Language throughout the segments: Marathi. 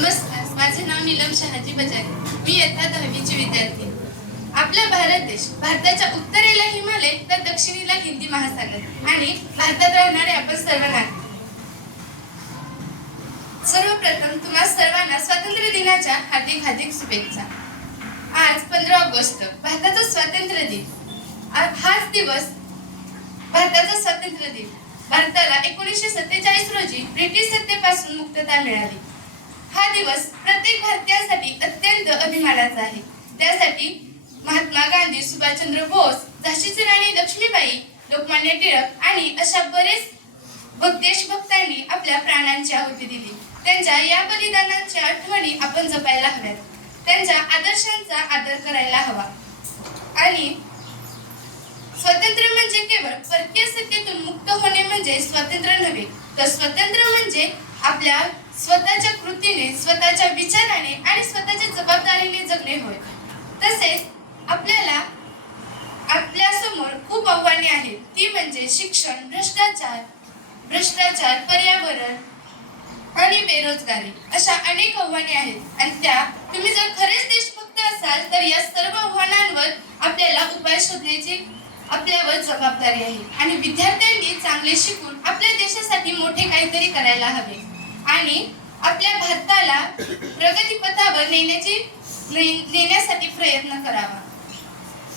नमस्कार माझे नाव नीलम शहाजी बजारे. मी इयत्ता दहावीची विद्यार्थी. आपला भारत देश भारताच्या उत्तरेला हिमालय तर दक्षिणेला हिंदी महासागर आणि भारतात राहणारे आपण सर्व नागरिक सर्वप्रथम तुम्हा सर्वांना स्वातंत्र्य दिनाच्या हार्दिक हार्दिक शुभेच्छा. आज पंधरा ऑगस्ट भारताचा स्वातंत्र्य दिन. हाच दिवस भारताचा स्वातंत्र्य दिन. भारताला एकोणीसशे सत्तेचाळीस रोजी ब्रिटिश सत्तेपासून मुक्तता मिळाली. हा दिवस प्रत्येक भारतीयासाठी अत्यंत अभिमानाचा आहे. त्यासाठी महात्मा गांधी सुभाषचंद्र बोस झाशीची राणी लक्ष्मीबाई लोकमान्य टिळक आणि अशा बरेच देशभक्तांनी आपल्या प्राणांची आहुती दिली. त्यांच्या या बलिदानांच्या आठवणी आपण जपायला हव्यात. त्यांच्या आदर्शांचा आदर करायला हवा. आणि स्वातंत्र्य म्हणजे केवळ परकीय सत्तेतून मुक्त होणे म्हणजे स्वातंत्र्य नव्हे तर स्वातंत्र्य म्हणजे आपल्या स्वतःच्या कृतीने स्वतःच्या विचाराने आणि स्वतःच्या जबाबदारीने जगणे होय. तसेच आपल्याला आपल्यासमोर खूप आव्हाने आहेत. ती म्हणजे शिक्षण भ्रष्टाचार भ्रष्टाचार पर्यावरण आणि बेरोजगारी अशा अनेक आव्हाने आहेत. आणि त्या तुम्ही जर खरेच देशभक्त असाल तर या सर्व आव्हानांवर आपल्याला उपाय शोधण्याची आपल्यावर जबाबदारी आहे. आणि विद्यार्थ्यांनी चांगले शिकून आपल्या देशासाठी मोठे काहीतरी करायला हवे. आणि आपल्या भारताला प्रगतीपथावर नेण्याची ने- नेण्यासाठी प्रयत्न करावा.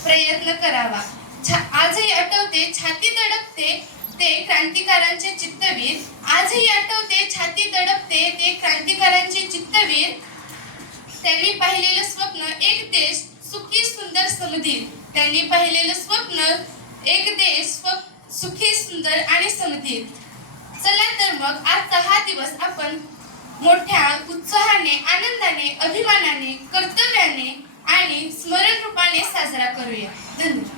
प्रयत्न करावा. छा- आजही आठवते छाती दडपते ते क्रांतिकारांचे चित्तवीर. आजही आठवते छाती दडपते ते क्रांतिकारांचे चित्तवीर. त्यांनी पाहिलेलं स्वप्न एक देश सुखी सुंदर समधीर. त्यांनी पाहिलेलं स्वप्न एक देश स्व- सुखी सुंदर आणि समधीर. चला तर मग आजचा हा दिवस आपण मोठ्या उत्साहाने आनंदाने अभिमानाने कर्तव्याने आणि स्मरण रूपाने साजरा करूया. धन्यवाद.